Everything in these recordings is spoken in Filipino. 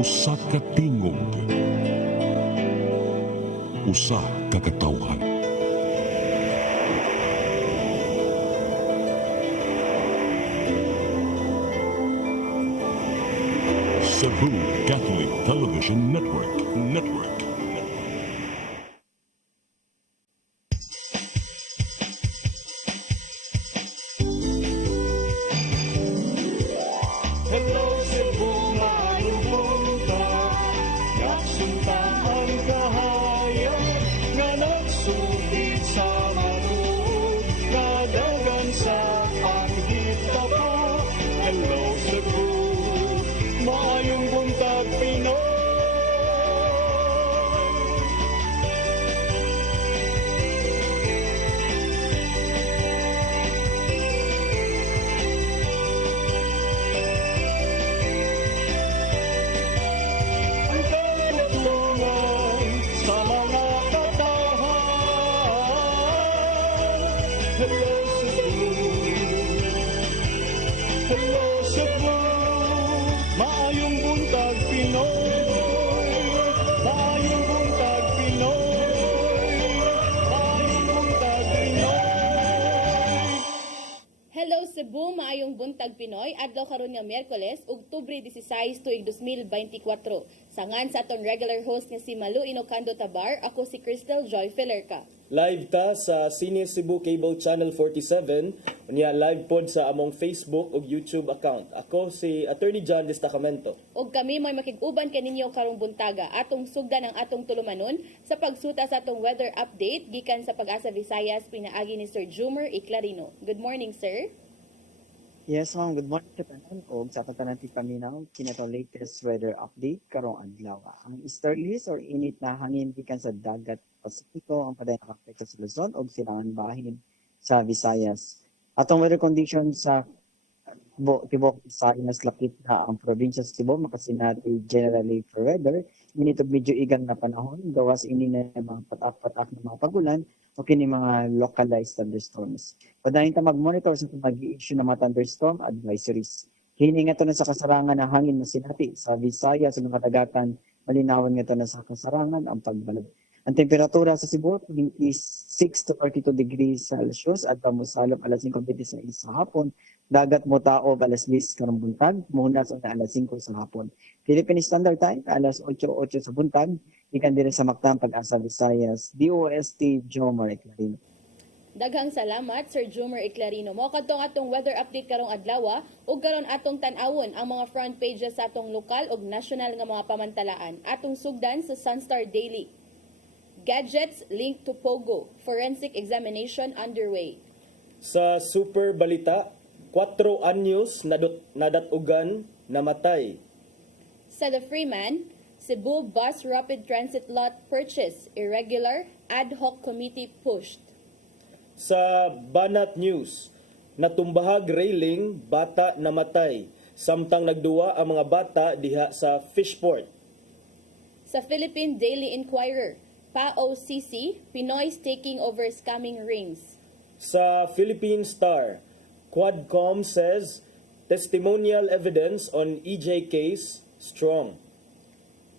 Usa ka tingog, usa ka katawhan. Cebu Catholic Television Network. Hello Cebu, maayong buntag. Nagsunta ang kahayag nga nagsulit sa manuod, nadagan sa panghitabo. Hello Cebu, maayong buntag Pinoy. Ang katutulungan sa mga katawhan. Hello Cebu, hello Cebu, maayong buntag Pinoy, maayong buntag Pinoy, maayong buntag Pinoy. Hello Cebu, maayong buntag Pinoy, adlaw karon nga Miyerkules, Oktubre 16 tuig 2024. Sangan sa aton regular host nga si Malu Inocando Tabar, ako si Crystal Joy Filerca. Live ta sa Cine Cebu Cable Channel 47, unya live pod sa among Facebook ug YouTube account. Ako si Attorney John Destacamento. Og kami may makig-uban kaninyo karong buntaga atong sugdan ang atong tulumanon sa pagsuta sa atong weather update gikan sa Pag-asa Visayas pinaagi ni Sir Jumer Iclarino. Good morning, sir. Yes, ma'am. Good morning sa tanan o sa tanan ti paminaw kinato latest weather update karong adlaw. Ang easterlies or init na hangin gikan sa dagat Pasifiko ang paday nakapekto sa Luzon o silangan bahin sa Visayas. Atong weather condition sa tibok Visayas lakip na ang probinsya sa Cebu makasinati generally for weather. Init og medyo igang na panahon gawas ini na mga patak-patak na mga pagulan o kini mga localized thunderstorms. Padayon ta mag-monitor sa mag-i-issue ng mga thunderstorm advisories. Hini nga to na sa kasarangan na hangin na sinati sa Visayas ug mga dagatan malinawan nga to na sa kasarangan ang pagbalod. Ang temperatura sa Cebu is 6 to 32 degrees Celsius at pamusalop alas 5:26 sa hapon. Dagat mo taog alas 10 karong buntag, muna sa alas 5 sa hapon. Philippine Standard Time alas 8:08 sa buntag, ikan dire sa Mactan Pag-asa Visayas, DOST Jomar Eclarino. Daghang salamat Sir Jumer Iclarino. Mo kadtong atong weather update karong adlaw ug karon atong tan-awon ang mga front pages sa atong lokal ug national nga mga pamantalaan. Atong sugdan sa Sunstar Daily. Gadgets linked to Pogo. Forensic examination underway. Sa Super Balita, 4 anyos nadatugan namatay. Sa The Freeman, Cebu Bus Rapid Transit Lot purchase irregular, ad hoc committee pushed. Sa Banat News, natumbahag railing, bata namatay. Samtang nagduwa ang mga bata diha sa Fishport. Sa Philippine Daily Inquirer, PAOCC, Pinoy's taking over scamming rings. Sa Philippine Star, Quadcom says testimonial evidence on EJ case strong.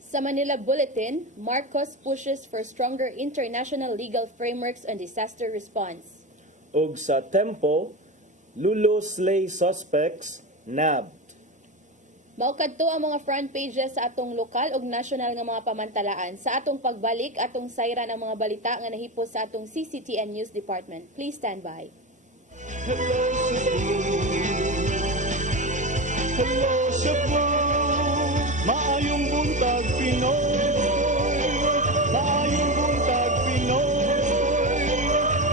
Sa Manila Bulletin, Marcos pushes for stronger international legal frameworks on disaster response. Ug sa Tempo, Lulo slay suspects nabbed. Maukadto ang mga front pages sa atong lokal ug national nga mga pamantalaan. Sa atong pagbalik, atong sayran ang mga balita nga nahipos sa atong CCTN News Department. Please stand by. Hello Cebu, hello Cebu, maayong buntag Pinoy, maayong buntag Pinoy,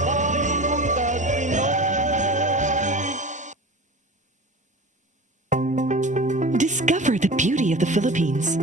maayong buntag Pinoy. Discover the beauty of the Philippines.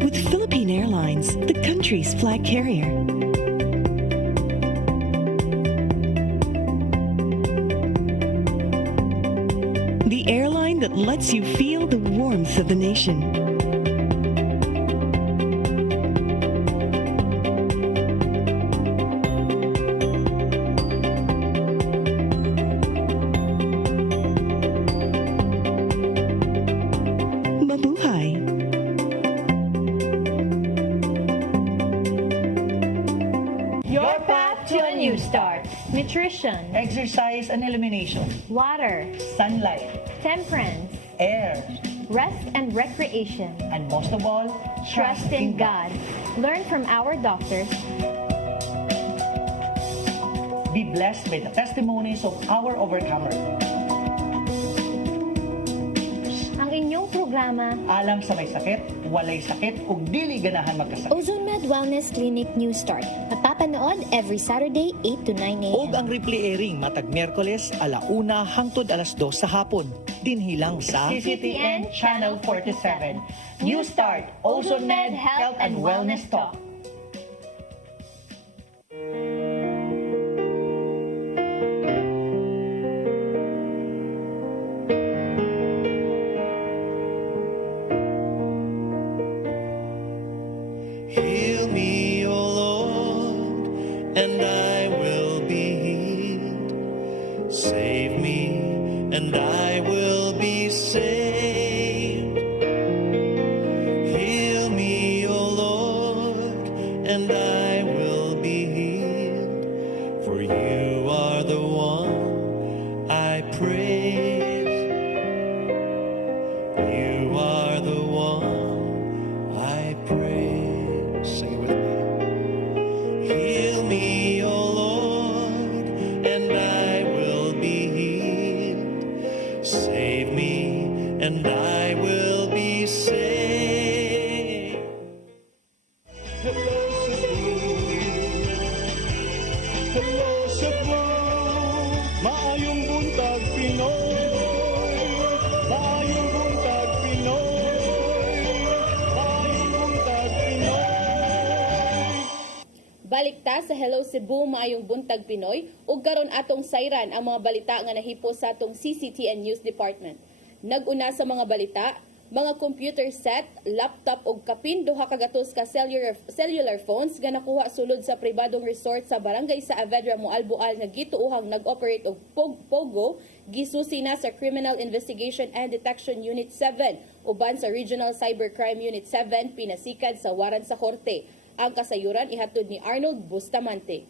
With Philippine Airlines, the country's flag carrier. the airline that lets you feel the warmth of the nation. Mabuhay! Your path to a new start. Nutrition, Exercise and elimination. water, Sunlight. temperance, Air. rest and recreation. And most of all, Trust in God. Learn from our doctors. Be blessed by the testimonies of our overcomers. Ang inyong programa, Alam sa may sakit, walay sakit, ug dili ganahan magkasakit. Ozone Med Wellness Clinic New Start. Napapanood every Saturday 8 to 9 a.m. Og ang replay airing matag Miyerkules 1:00 hangtod 2:00 sa hapon. Dinhilang sa CCTN Channel 47. New Start, Ozone Med Health and Wellness Talk. Heal me, O Lord, and I will be healed. Save me, and I will be saved. Heal me, O Lord, and I will be healed. For you are the one I praise. You are the one I praise. Sing it with me. Heal me, O Lord, and I will be healed. Save me, and I will be saved. Hello, Cebu. Maayong buntag, Pinoy. Maayong buntag, Pinoy. Maayong buntag, Pinoy. Balikta sa Hello Cebu, maayong buntag Pinoy, ug karon atong sayran ang mga balita nga nahipo sa atong CCTN News Department. Naguna sa mga balita, mga computer set, laptop ug kapin duha ka gatos ka cellular phones nga nakuha sulod sa pribadong resort sa barangay sa Avedra, Moalboal nga gituohang nag-operate og Pogo, gisusi na sa Criminal Investigation and Detection Unit 7 uban sa Regional Cybercrime Unit 7 pinasikad sa waran sa korte. Ang kasayuran ihatod ni Arnold Bustamante.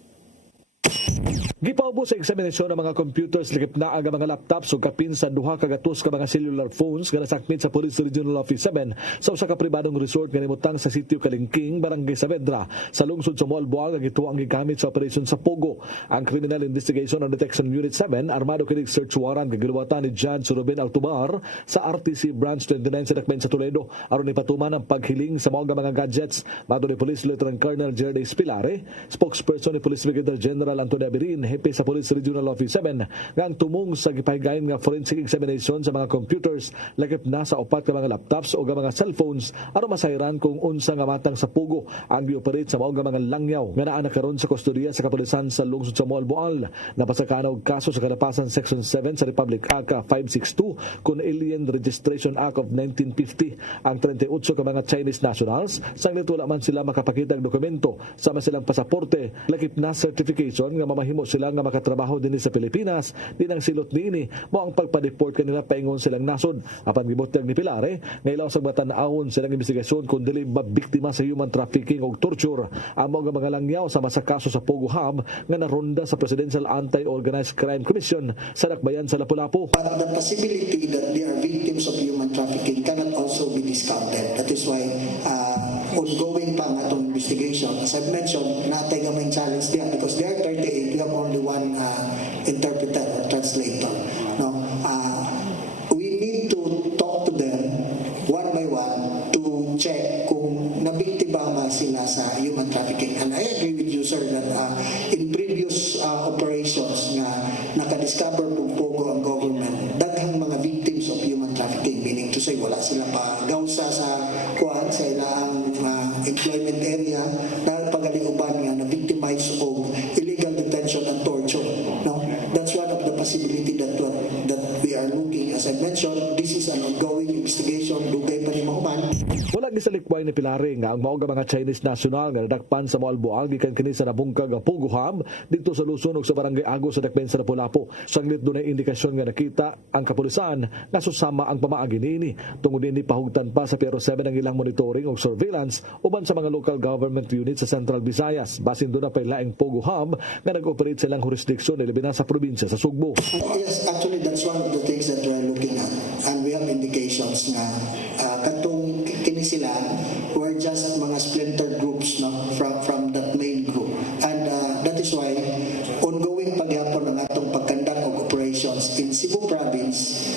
Gipaubo sa eksaminasyon ng mga computers likip na ang mga laptops ug kapin sa duha ka gatos ka mga cellular phones nga nasakmit sa Police Regional Office 7 sa usa ka pribadong resort nga nimutang sa sitio Kalingking, Barangay Saavedra sa lungsod sa Moalboal nga gituo ang gigamit sa operasyon sa Pogo. Ang Criminal Investigation and Detection Unit 7 armado kining search warrant nga giluwatan ni Judge Ruben Altubar sa RTC Branch 29 sa Dakbayan sa Toledo aron ipatuman ang paghiling sa mga gadgets. Mato ni Police Lieutenant Colonel Jerry Spilare, spokesperson ni Police Brigadier General Antonio Abirin, hepe sa Police Regional Office 7 nga ang tumong sa gipahigayon nga forensic examination sa mga computers lakip na sa upat ka mga laptops o mga cellphones aron masayran kung unsa nga matang sa Pogo ang gi-operate sa mga mga langyaw nga naa na karon sa kustodiya sa kapulisan sa lungsod sa Moalboal. Napasakana og kaso sa kalapasan Section 7 sa Republic Act 562 kun Alien Registration Act of 1950 ang 38 ka mga Chinese nationals sanglit wala man sila makapakitang dokumento sama silang pasaporte lakip na certification nga mamahimo sila nga makatrabaho din sa Pilipinas. Dinang silot niini mo ang pagpa-deport kanila paingon silang nasod. Apan gibutang ni Pilare nga ilaw sa batan-ahon silang investigasyon kung dili mabiktima sa human trafficking o torture ang mga langyaw sama sa kaso sa Pogo Hub nga naronda sa Presidential Anti-Organized Crime Commission sa Dakbayan sa Lapu-Lapu. But the possibility that they are victims of human trafficking cannot also be discounted. That is why ongoing pa ang atong investigation. As I've mentioned, natay nga may challenge diyan because there are 38, we have only one interpreter or translator. No? We need to talk to them one by one to check kung nabiktima ba sila sa human trafficking. And I agree with you, sir, that in previous operations nga nakadiscover kung Pogo ang government, daghang mga victims of human trafficking, meaning to say wala sila pa gawsa sa kuan sa ilang employment area dahil pagaliuban nga na victimize og illegal detention and torture. No, that's one of the possibility that we are looking as As I mentioned, this is an ongoing investigation. Dugay pa ni Mahuman. Wala gisalikway ni Pilari nga ang mao nga mga Chinese national nga nadakpan sa Moalboal gikan kini sa nabungkag nga Puguham dito sa Luzon ug sa Barangay Agos sa Dakbayan sa Lapu-Lapu. Saglit dunay indikasyon nga nakita ang kapulisan nga susama ang pamaagi niini. Tungod ini pahugtan pa sa Piero 7 ang ilang monitoring ug surveillance uban sa mga local government units sa Central Visayas. Basin doon na pay laing Puguham nga nag-operate sa ilang jurisdiksyon labi na sa probinsya sa Sugbo. Yes, actually that's one of the things that we're looking at. And we have indications na katong kini sila were just mga splinter groups no from that main group. And that is why ongoing pagyapon ang atong pagkandak og operations in Cebu province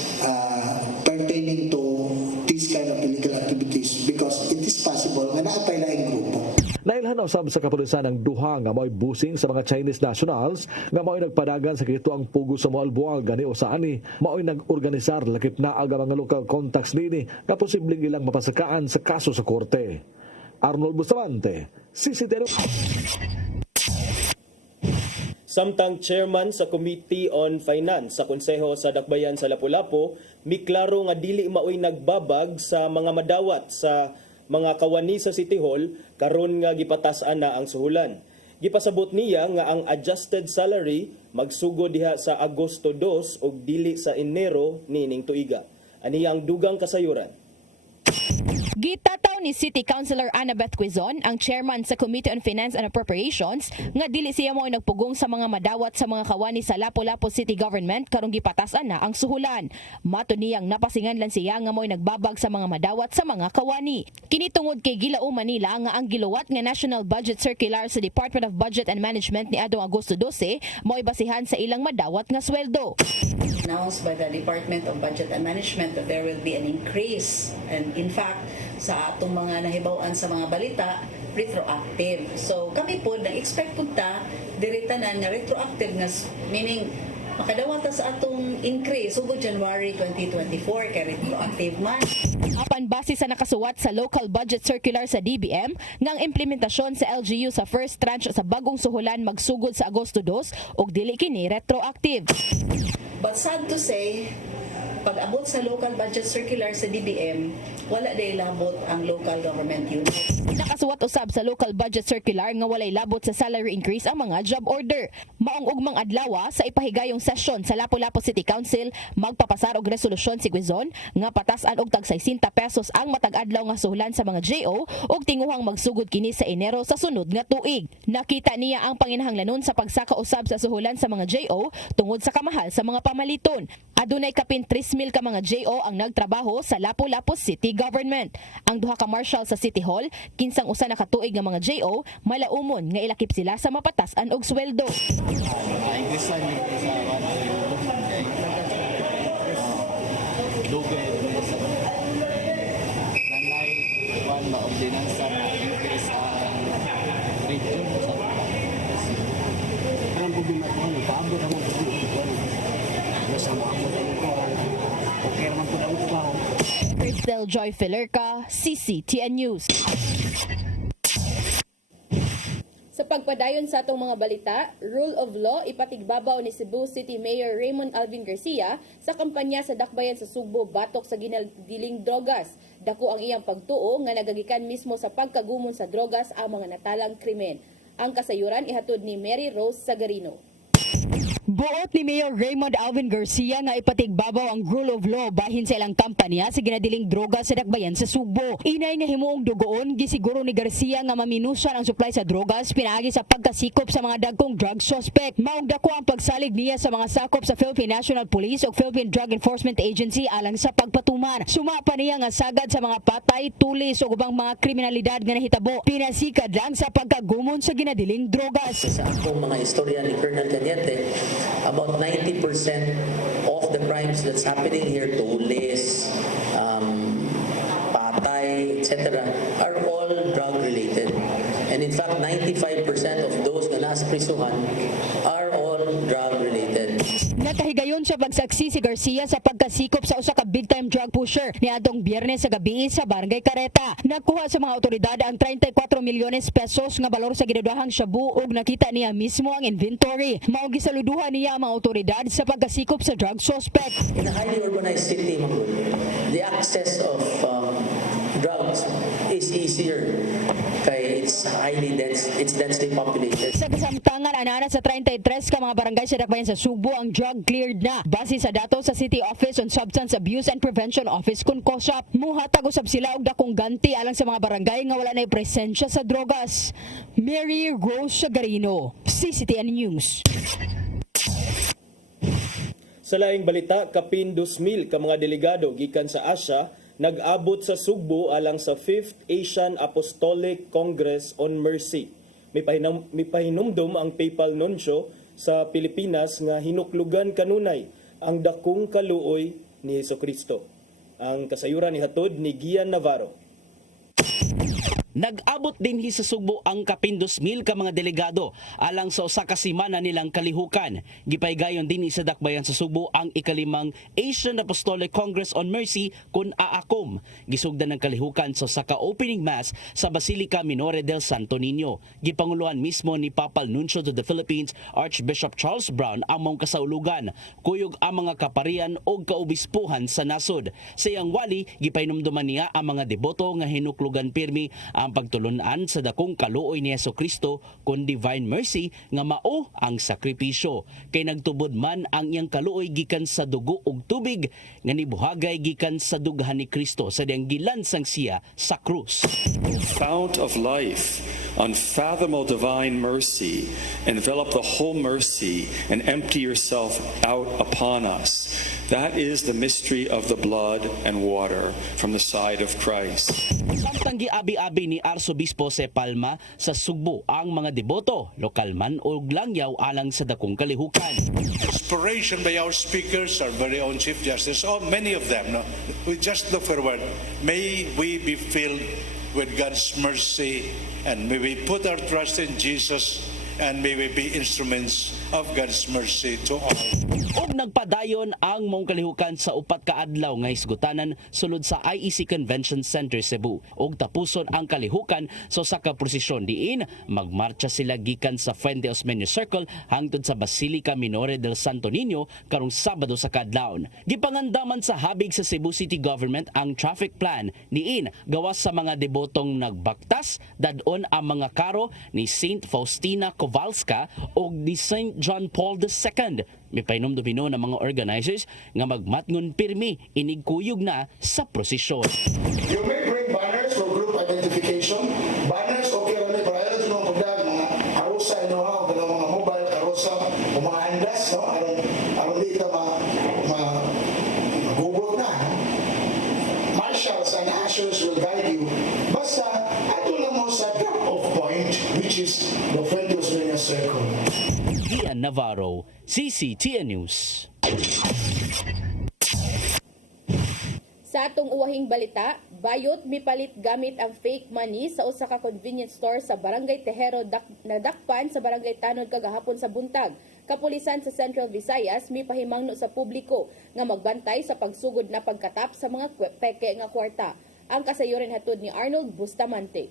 pertaining to these kind of illegal activities because it is possible nga naapay laing grupo. Nailhan na usab sa kapulisan ang duha nga mao'y busing sa mga Chinese nationals nga mao'y nagpadagan sa kituang pugo sa Moalboal gani o saani mao'y nag-organisar lakip na aga mga local contacts nini nga posibleng ilang mapasakaan sa kaso sa korte. Arnold Bustamante, CCTV. Samtang chairman sa Committee on Finance sa Konseho sa Dakbayan sa Lapu-Lapu, miklaro nga dili mao'y nagbabag sa mga madawat sa mga kawani sa City Hall karon nga gipatasan na ang suhulan. Gipasabot niya nga ang adjusted salary magsugod diha sa Agosto 2 ug dili sa Enero nining tuiga. Ani ang dugang kasayuran. Gitataw ni City Councilor Annabeth Quizon, ang chairman sa Committee on Finance and Appropriations, nga dili siya mo nagpugong sa mga madawat sa mga kawani sa Lapu-Lapu City Government karong gipatasan na ang suhulan. Mato niyang napasingan lang siya nga mo'y nagbabag sa mga madawat sa mga kawani. Kini tungod kay Gilao Manila nga ang giluwat nga National Budget Circular sa Department of Budget and Management ni adtong Agosto 12 mo'y basihan sa ilang madawat nga sweldo. Announced by the Department of Budget and Management that there will be an increase, and in fact sa atong mga nahibawan sa mga balita, retroactive. So kami po na-expect po ta diritanan nga retroactive nga meaning makadawata sa atong increase sugod January 2024 kay retroactive man. Apan base sa nakasuwat sa local budget circular sa DBM nga ang implementasyon sa LGU sa first tranche sa bagong suhulan magsugod sa Agosto 2 ug dili kini retroactive. But sad to say, pag abot sa local budget circular sa DBM, wala day labot ang local government units. Nakasuwat usab sa local budget circular nga walay labot sa salary increase ang mga job order. Maong ugmang adlaw sa ipahigayong session sa Lapu-Lapu City Council, magpapasar og resolusyon si Quizon nga patasan og tag 60 pesos ang matag adlaw nga suhulan sa mga JO ug tinguhang magsugod kini sa Enero sa sunod nga tuig. Nakita niya ang panginahanglanon sa pagsaka usab sa suhulan sa mga JO tungod sa kamahal sa mga pamaliton. Adunay kapin 3,000 ka mga JO ang nagtrabaho sa Lapu-Lapu City Government. Ang duha ka marshal sa City Hall, kinsang usa na katuig nga mga JO, malaumon nga ilakip sila sa mapatasan og sweldo. Cristel Joy Filerca, CCTN News. Sa pagpadayon sa atong mga balita, rule of law ipatigbabaw ni Cebu City Mayor Raymond Alvin Garcia sa kampanya sa Dakbayan sa Sugbo batok sa ginadiling drogas. Dako ang iyang pagtuo nga nagagikan mismo sa pagkagumon sa drogas ang mga natalang krimen. Ang kasayuran ihatod ni Mary Rose Sagarino. Buot ni Mayor Raymond Alvin Garcia nga ipatigbabaw ang rule of law bahin sa ilang kampanya sa ginadiling droga sa Dakbayan sa Sugbo. Inay nga himuong dugoon, gisiguro ni Garcia nga maminusan ang supply sa drogas pinaagi sa pagkasikop sa mga dagkong drug suspect. Maong dako ang pagsalig niya sa mga sakop sa Philippine National Police o Philippine Drug Enforcement Agency alang sa pagpatuman. Suma pa niya nga sagad sa mga patay, tulis o ubang mga kriminalidad nga nahitabo. Pinasikad lang sa pagkagumon sa ginadiling drogas. Sa akong mga istorya ni Colonel Cañete, about 90% of the crimes that's happening here, tulis, patay, etc., are all drug-related. And in fact, 95% of those na nasa prisuhan are all drug-related. Nakahigayon Dayon sa pagsaksi si Garcia sa pagkasikop sa usa ka big-time drug pusher niadtong Biyernes sa gabi sa Barangay Careta. Nakuha sa mga otoridad ang 34 milyones pesos nga balor sa ginadahang shabu ug nakita niya mismo ang inventory. Mao gisaluduhan niya ang mga otoridad sa pagkasikop sa drug suspect. In a highly urbanized city, Mangul, the access of drugs is easier kay it's densely populated. Sa kasamtangan, anana sa 33 ka mga barangay sa Dakbayan sa Subo ang drug cleared na. Base sa datos sa City Office on Substance Abuse and Prevention Office kun COSAP, muhatag usab sila og dakong ganti alang sa mga barangay nga wala nay presensya sa drogas. Mary Rose Garino, CCTN News. Sa laing balita, kapin 2,000 ka mga delegado gikan sa Asia nag-abot sa Sugbo alang sa 5th Asian Apostolic Congress on Mercy. May pahinumdum ang Papal Nuncio sa Pilipinas nga hinuklugan kanunay ang dakong kaluoy ni Hesukristo. Ang kasayuran ni hatod ni Gian Navarro. Nag-abot din sa Sugbo ang kapin 2,000 ka mga delegado alang sa usa ka semana nilang kalihukan. Gipaygayon din sa Dakbayan sa Sugbo ang ikalimang Asian Apostolic Congress on Mercy kun AACOM. Gisugdan ng kalihukan sa usa ka opening mass sa Basilica Minore del Santo Niño. Gipanguluhan mismo ni Papal Nuncio to the Philippines Archbishop Charles Brown ang mong kasaulugan. Kuyog ang mga kaparian o kaobispuhan sa nasod. Sa iyang wali, gipahinumduman niya ang mga deboto nga hinuklugan pirmi ang pagtulunan sa dakong kaluoy ni Hesukristo kun divine mercy nga mao ang sakripisyo. Kay nagtubod man ang iyang kaluoy gikan sa dugo ug tubig nga nibuhagay gikan sa dughan ni Kristo sa diyang gilansang siya sa krus. Fount of life, unfathomable divine mercy, envelop the whole mercy and empty yourself out upon us. That is the mystery of the blood and water from the side of Christ. Samtang giabi-abi ni Arsobispo Se Palma sa Sugbo ang mga deboto, lokal man o langyaw alang sa dakong kalihukan. Inspiration by our speakers, our very own Chief Justice, many of them, no? We just look forward. May we be filled with God's mercy and may we put our trust in Jesus and may we be instruments of God's mercy to all. Og nagpadayon ang mong kalihukan sa upat ka adlaw nga hisgutanan sulod sa IEC Convention Center Cebu. Og tapuson ang kalihukan sa usa ka prosesyon diin magmarcha sila gikan sa Fuente Osmeño Circle hangtod sa Basilica Minore del Santo Niño karong Sabado sa kadlawon. Gipangandaman sa habig sa Cebu City Government ang traffic plan diin gawas sa mga debotong nagbaktas dadon ang mga karo ni Saint Faustina Kowalska o ni Saint John Paul II. May painom-domino ng mga organizers nga magmatngon pirmi inigkuyog na sa prosesyon. You may bring banners for group identification. Banners, okay rin. Pero ayaw ito nung pagdag, mga arusa, mga mobile arusa, o mga andas, aron di ka magugot na. Marshals and ushers will guide you. Basta, ato lang mo sa drop-off point, which is the Fuente Osmeño Circle. Gian Navarro, CCTN News. Sa atong uwahing balita, bayot mipalit gamit ang fake money sa usa ka convenience store sa Barangay Tejero nadakpan sa Barangay Tanod kagahapon sa buntag. Kapulisan sa Central Visayas mipahimangno sa publiko nga magbantay sa pagsugod na pagkatap sa mga peke nga kwarta. Ang kasayuran hatod ni Arnold Bustamante.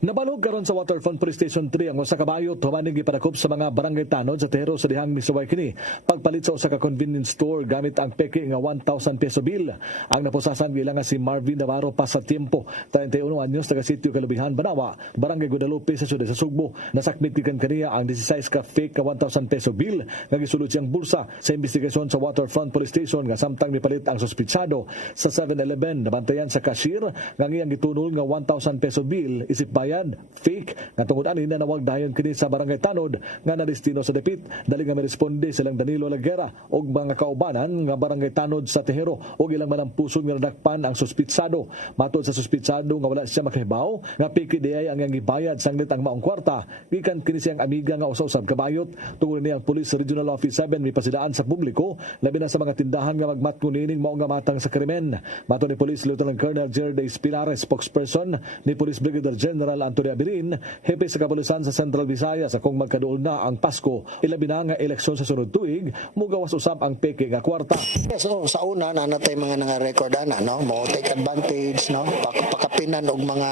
Nabalog karon sa Waterfront Police Station 3 ang usa ka bayot humanig gipadakop sa mga barangay tanod sa Tejero sa dihang misuway kini pagpalit sa usa ka convenience store gamit ang peke nga 1,000 peso bill. Ang napusasan bilang nga si Marvin Navarro Pasatiempo, 31 anyos, taga Sitio Kalubihan, Banawa, Barangay Guadalupe sa siyudad sa Sugbo. Nasakmit gikan kaniya ang 16 ka fake nga 1,000 peso bill nga gisulod siyang bulsa sa investigasyon sa Waterfront Police Station nga samtang mipalit ang suspitsado sa 7-Eleven. Nabantayan sa cashier nga ngiyang gitunol nga 1,000 peso bill isip bayan fake nga tungod ani na nawag dayon kini sa Barangay Tanod nga nadestino sa dapit. Dali nga miresponde silang Danilo Lagera og mga kaubanan nga Barangay Tanod sa Tejero og ilang malampusog nga nadakpan ang suspitsado. Matod sa suspitsado nga wala siya makahibaw nga PKDI ang iyang gibayad sanglit ang maong kwarta gikan kini siyang amiga nga usa-usab kabayot. Tungod ni ang Police Regional Office 7 mipasidaan sa publiko labi na sa mga tindahan nga magmatngon ining mao nga matang sa krimen. Matod ni Police Lieutenant Colonel Gerard Pilares, spokesperson ni Police Brigadier General General Antonio Abirin, hepe sa kapulisan sa Central Visayas kung magkaduol na ang Pasko, ilabi na nga eleksyon sa sunod tuig, mugawas usab ang peke nga kwarta. So sa una nanatay mga record no, mo take advantage no, pakapinan og mga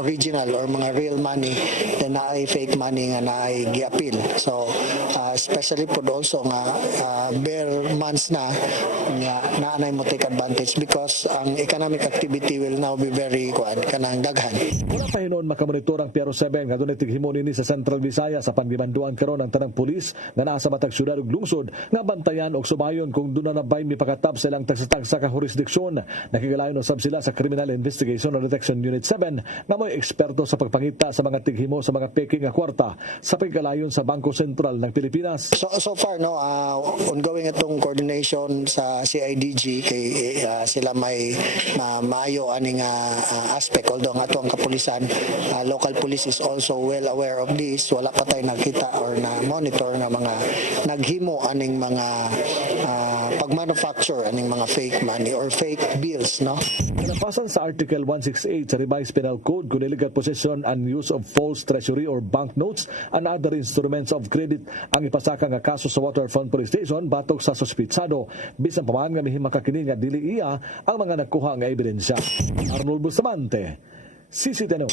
original or mga real money na naay fake money nga naay giapil. So especially po also nga bare months na nga naanay mo take advantage because ang economic activity will now be very kanang daghan. Wala pa hinon makamonitor ang Piero 7 nga dunay tighimo nini sa Central Visayas sa panggimanduan karon ang tanang pulis nga naa sa matag syudad ug lungsod nga bantayan og sumayon kung duna na bay mipakatab silang tagsa-tagsa ka jurisdiksyon. Nakigalayon usab sila sa Criminal Investigation and Detection Unit 7 nga may eksperto sa pagpangita sa mga tighimo sa mga peke nga kwarta sa pagkalayon sa Bangko Sentral ng Pilipinas. So far no, ongoing itong coordination sa CIDG kay sila may maayo aning aspect, although ang ato ang kapulisan, local police is also well aware of this. Wala pa tayo nakita or na monitor na mga naghimo aning mga pag-manufacture aning mga fake money or fake bills, no? Napasan sa Article 168 sa Revised Penal Code kung illegal possession and use of false treasury or banknotes and other instruments of credit ang ipasaka nga kaso sa Waterfront Police Station batok sa suspitsado bisan pa man nga mihimakakining nga dili iya ang mga nagkuha nga ebidensya. Arnold Bustamante, CCTV.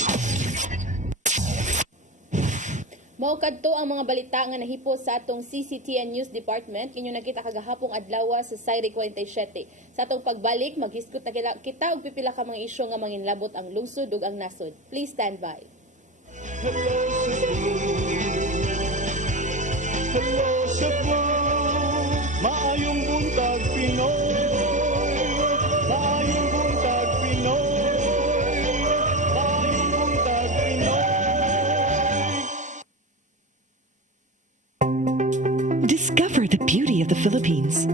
Mao kadto ang mga balita nga nahipos sa atong CCTN News Department. Inyo nakita kagahapong adlaw sa Sayri 47. Sa atong pagbalik, maghiskot na kita og pipila ka mga isyu nga manginlabot ang lungsod ug ang nasod. Please stand by. Hello Cebu, maayong buntag Pinoy. Maayong buntag Pinoy. Maayong buntag Pinoy. Discover the beauty of the Philippines.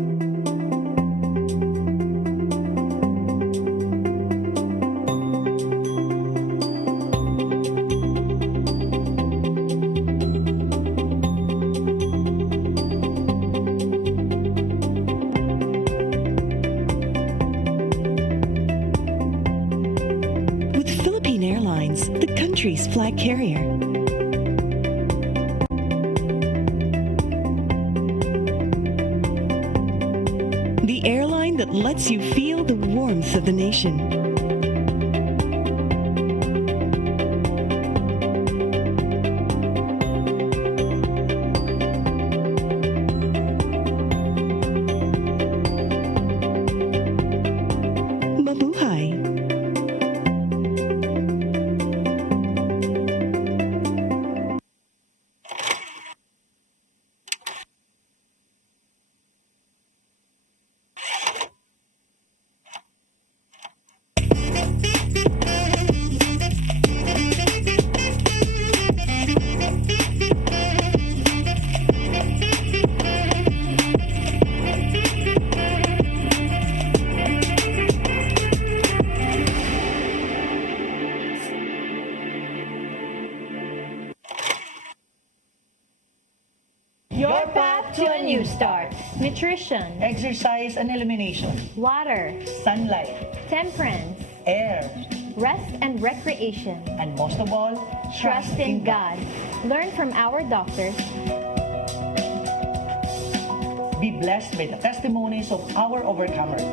With Philippine Airlines, the country's flag carrier. The airline that lets you feel the warmth of the nation. Mabuhay. Your path to a new start. Nutrition, Exercise and elimination. water, Sunlight. temperance, Air. rest and recreation. And most of all, Trust in God. Learn from our doctors. Be blessed by the testimonies of our overcomers.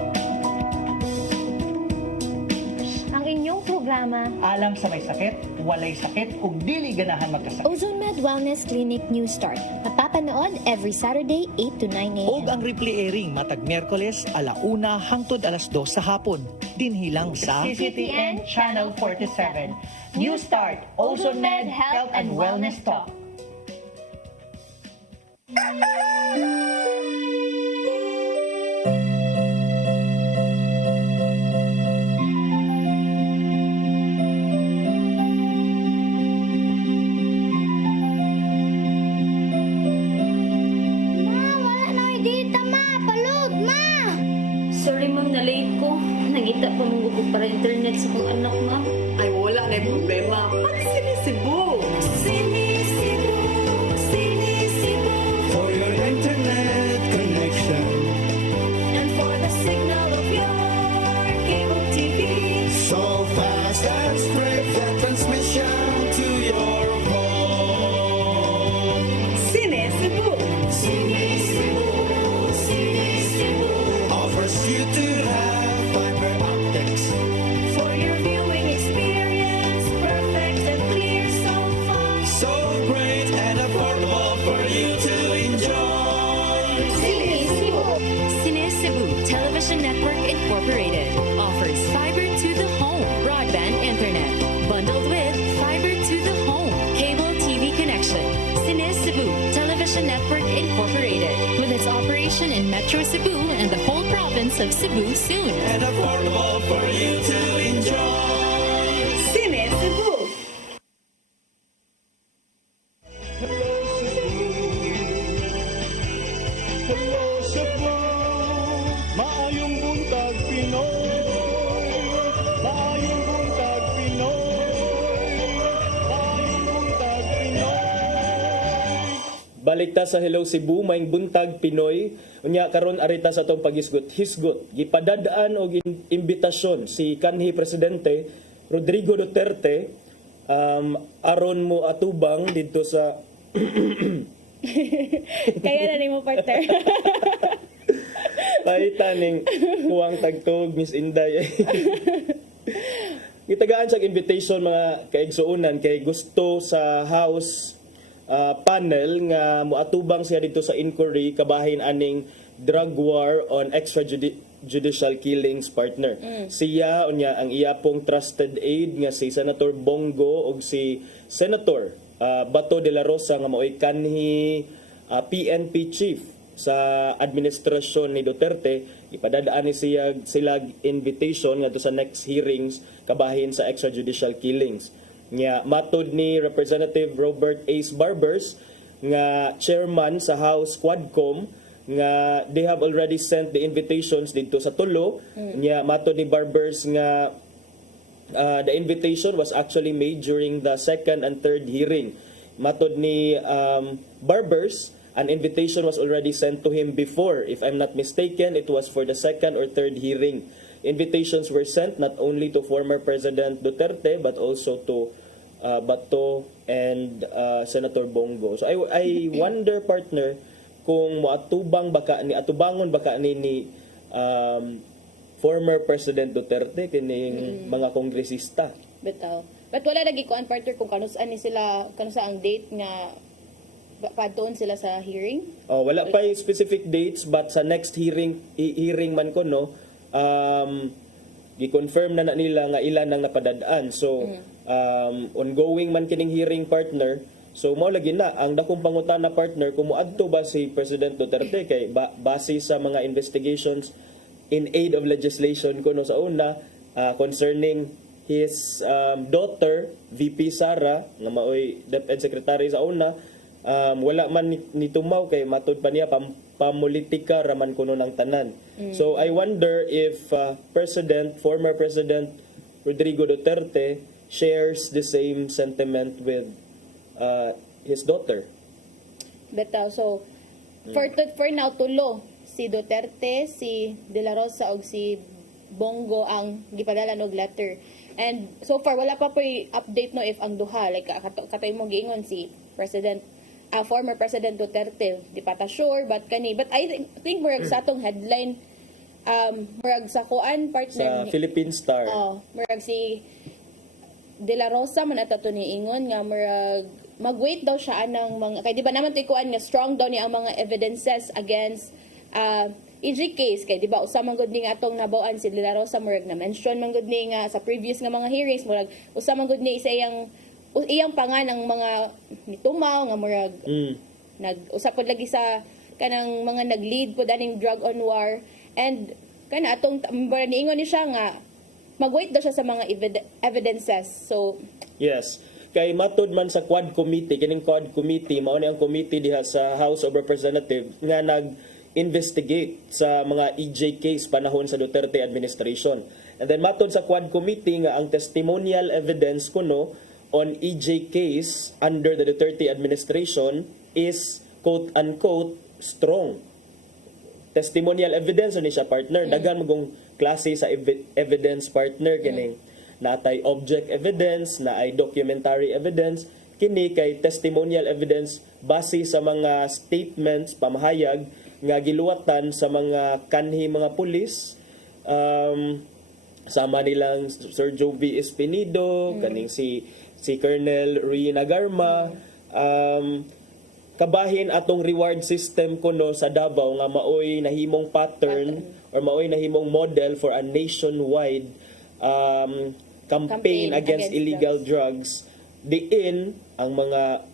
Ang inyong programa, Alam sa may sakit, walay sakit, ug dili ganahan magkasakit. Ozone Med Wellness Clinic News Start. Mapapanood every Saturday 8 to 9 a.m. Og ang replay airing matag Miyerkules 1:00 hangtod 2:00 sa hapon. Dinhilang sa CCTN Channel 47. New Start, Ozone Med Health and Wellness Talk. Sorry ma'am, na-late ko. Nangita pa mong gugog para internet sa kong anak ma'am. Ay, wala na yung problema. Pag sinisibo. Sinisibo, sinisibo. For your internet connection. And for the signal of your cable TV. So fast and straight the transmission. Television Network Incorporated offers fiber to the home broadband internet bundled with fiber to the home cable TV connection. Cine Cebu Television Network Incorporated with its operation in Metro Cebu and the whole province of Cebu soon. And affordable for you to enjoy. Cine Cebu. Hello Cebu, maayong buntag Pinoy, maayong buntag Pinoy, maayong buntag Pinoy. Balik ta sa Hello Cebu, maing buntag Pinoy. Unya karon arita sa atong paghisgot-hisgot. Gipadadaan og imbitasyon si kanhi presidente Rodrigo Duterte aron mo atubang didto sa Kaya na ni mo, partner. Paita ning kuwang tagtog Miss Inday. Gitagaan sa invitation mga kaigsuonan kay gusto sa House panel nga moatubang siya dito sa inquiry kabahin aning drug war on extrajudicial killings, partner. Siya unya ang iya pong trusted aide nga si Senator Bongo ug si Senator Bato de la Rosa nga mao'y kanhi PNP chief sa administrasyon ni Duterte. Ipadadaan ni sila invitation ngadto sa next hearings kabahin sa extrajudicial killings. Nya matod ni Representative Robert Ace Barbers nga chairman sa House Quadcom nga they have already sent the invitations dito sa tulo. Nya matod ni Barbers nga the invitation was actually made during the second and third hearing. Matod ni Barbers, an invitation was already sent to him before. If I'm not mistaken, it was for the second or third hearing. Invitations were sent not only to former President Duterte but also to Bato and Senator Bongo. So I wonder, partner, kung atubangon baka ni former President Duterte kining mga kongresista. Bitaw. But wala lagi kuan, partner, kung kanusaan ni sila, kanusa ang date nga patuon sila sa hearing? Oh, wala pa yung specific dates but sa next hearing man ko no, gi-confirm na nila nga ilan ang napadadaan. So ongoing man kining hearing, partner. So mao lagi na ang dakong pangutana, partner, kung moadto ba si President Duterte kay base sa mga investigations in aid of legislation ko no sa una concerning his daughter VP Sara nga maoy DepEd Secretary sa una, wala man ni tumaw kay matud pa niya pamulitika raman kuno ng tanan. So I wonder if former President Rodrigo Duterte shares the same sentiment with his daughter. Bitaw. So for now tulo si Duterte, si De La Rosa ug si Bongo ang gipadala og letter. And so far wala pa po'y update no if ang duha like katoy mo giingon si former President Duterte di pa ta sure but I think murag sa atong headline murag sa kuan, partner sa Philippine Star. Murag si De La Rosa man atato ni ingon nga murag mag-wait daw siya anang mga kay di ba naman tikuan nga strong daw ni ang mga evidences against EG case kay di ba usama gud ni nga atong nabawan si De La Rosa murag na mention man gud ni nga sa previous nga mga hearings murag usama gud ni isa iyang pangan ang mga nitumaw nga murag nag-usap pod lagi sa kanang mga nag-lead pod aning drug on war and kana atong niingon ni siya nga mag-wait daw siya sa mga evidences. So yes, kay matod man sa Quad Committee, kining Quad Committee mao ni ang committee diha sa House of Representatives nga nag-investigate sa mga EJ case panahon sa Duterte administration. And then matod sa Quad Committee nga ang testimonial evidence kuno on EJ case under the Duterte administration is quote unquote strong. Testimonial evidence ni siya, partner. Daghan magong klase sa evidence, partner, kining natay object evidence, naay documentary evidence, kini kay testimonial evidence base sa mga statements pamahayag nga giluwatan sa mga kanhi mga pulis, sama nilang Sir Jovi Espinido, kaning si Colonel Rina Garma, kabahin atong reward system kuno sa Davao nga maoy nahimong pattern or maoy nahimong model for a nationwide campaign against illegal drugs. Diin ang mga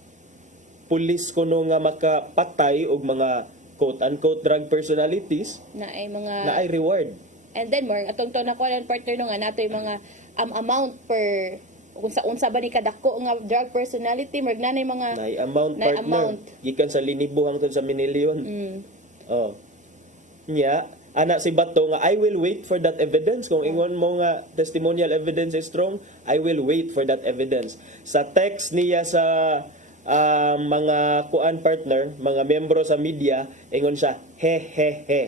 pulis kuno nga makapatay og mga quote-unquote drug personalities na ay mga na ay reward. And then more atong to na partner no nga nato yung mga amount per kung sa unsa ba ni kadako nga drug personality mag nanay mga Na amount partner gikan sa linibo hangtod sa minilyon. Oh. Nya ana si Bato nga I will wait for that evidence kung ingon mo nga testimonial evidence is strong, I will wait for that evidence. Sa text niya sa mga kuan partner, mga membro sa media, ingon siya, he he he.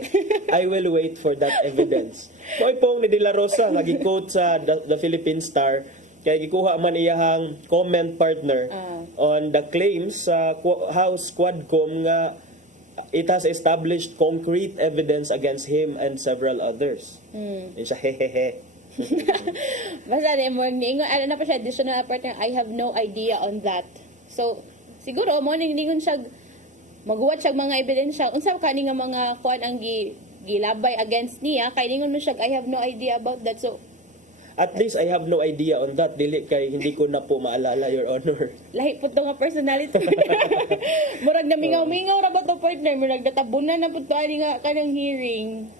I will wait for that evidence. Moy pong ni De La Rosa nga gi-quote sa the Philippine Star kay gikuha man iyahang comment partner on the claims sa House Quadcom nga it has established concrete evidence against him and several others. Yun siya, hehehe. Basta mo ningon ano na pa siya additional partner, I have no idea on that. So siguro mo ningon siya maghuwat siya mga ebidensya unsa kani nga mga kuan ang gilabay against niya kay ningon mo siya I have no idea about that. So at least I have no idea on that. Dili kay hindi ko na po maalala, Your Honor. Lahi po ito nga personality. Murag na mingaw-mingaw ra ba ito partner? Murag natabunan na po ito nga kanang hearing.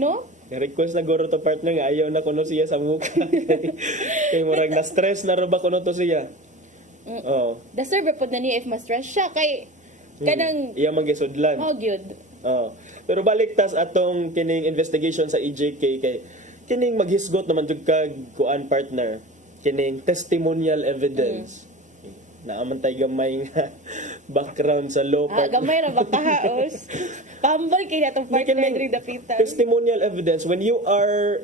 No? Request na guro to partner nga ayaw na kuno siya sa mukha. Kay murag na stress na ra ba kuno to siya. Oh. Deserve po na niya if ma-stress siya kay kanang iya magisudlan. Oh, good. Oh. Pero balik tas atong kining investigation sa EJK kay kining maghisgot naman jud kag kuan partner kining testimonial evidence. Naaman tay gamay nga background sa law partner. Gamay ra ba kahaos? Pambal kay natong partner diri dapitan. Testimonial evidence when you are